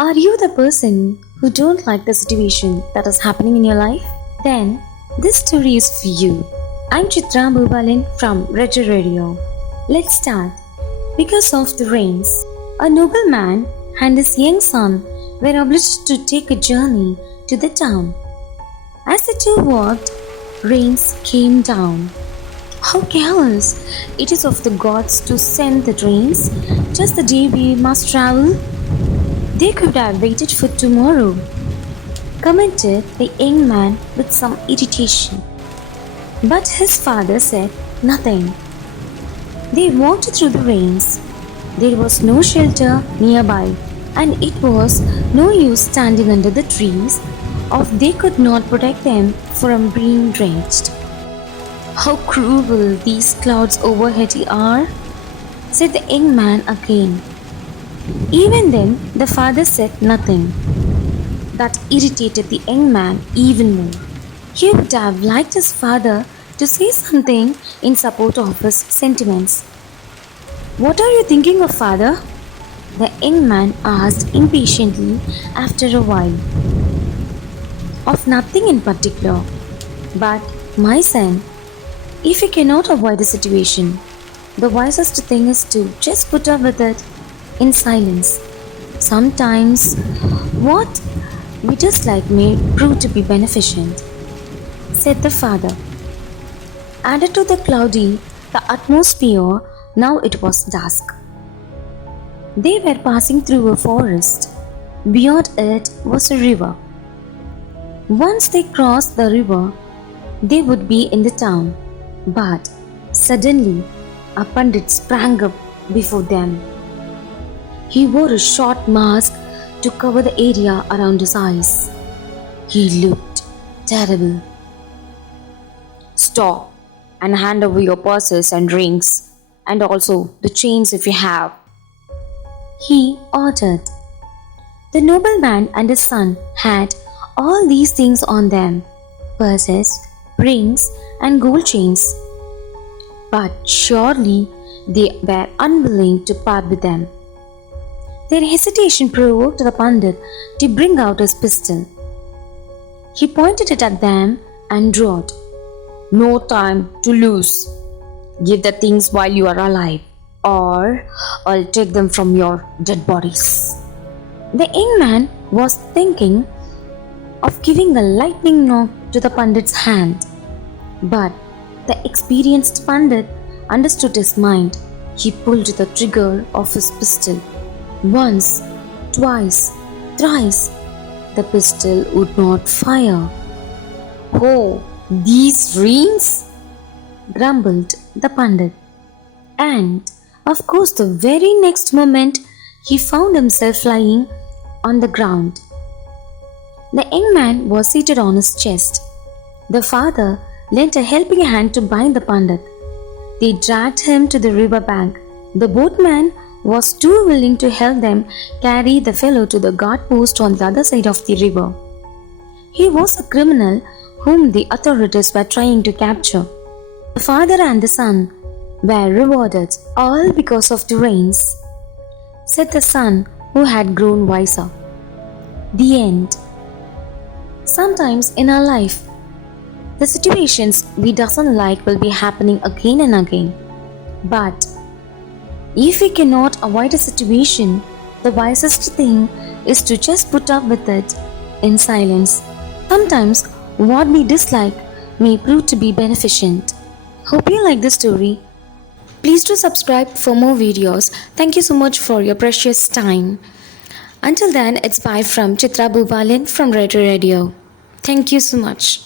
Are you the person who don't like the situation that is happening in your life? Then this story is for you. I'm Chitra Bhubalin from Retro Radio. Let's start. Because of the rains, a nobleman and his young son were obliged to take a journey to the town. As the two walked, rains came down. How careless it is of the gods to send the rains just the day we must travel. They could have waited for tomorrow, commented the young man with some irritation. But his father said nothing. They walked through the rains. There was no shelter nearby, and it was no use standing under the trees, or they could not protect them from being drenched. How cruel these clouds overhead are, said the young man again. Even then, the father said nothing. That irritated the young man even more. He would have liked his father to say something in support of his sentiments. "What are you thinking of, father?" the young man asked impatiently after a while. "Of nothing in particular. But, my son, if you cannot avoid the situation, the wisest thing is to just put up with it in silence. Sometimes what we dislike may prove to be beneficent," said the father. Added to the cloudy atmosphere, now it was dusk. They were passing through a forest. Beyond it was a river. Once they crossed the river, they would be in the town. But suddenly, a pandit sprang up before them. He wore a short mask to cover the area around his eyes. He looked terrible. "Stop and hand over your purses and rings, and also the chains if you have," he ordered. The nobleman and his son had all these things on them: purses, rings, and gold chains. But surely they were unwilling to part with them. Their hesitation provoked the pandit to bring out his pistol. He pointed it at them and roared, "No time to lose. Give the things while you are alive, or I'll take them from your dead bodies." The young man was thinking of giving a lightning knock to the pandit's hand. But the experienced pandit understood his mind. He pulled the trigger of his pistol. Once, twice, thrice, the pistol would not fire. "Oh, these rings!" grumbled the pandit. And, of course, the very next moment, he found himself lying on the ground. The young man was seated on his chest. The father lent a helping hand to bind the pandit. They dragged him to the river bank. The boatman was too willing to help them carry the fellow to the guard post on the other side of the river. He was a criminal whom the authorities were trying to capture. The father and the son were rewarded, all because of the rains, said the son, who had grown wiser. The end. Sometimes in our life, the situations we doesn't like will be happening again and again. But if we cannot avoid a situation, the wisest thing is to just put up with it in silence. Sometimes what we dislike may prove to be beneficent. Hope you like this story. Please do subscribe for more videos. Thank you so much for your precious time. Until then, it's bye from Chitra Bhubalin from Retro Radio. Thank you so much.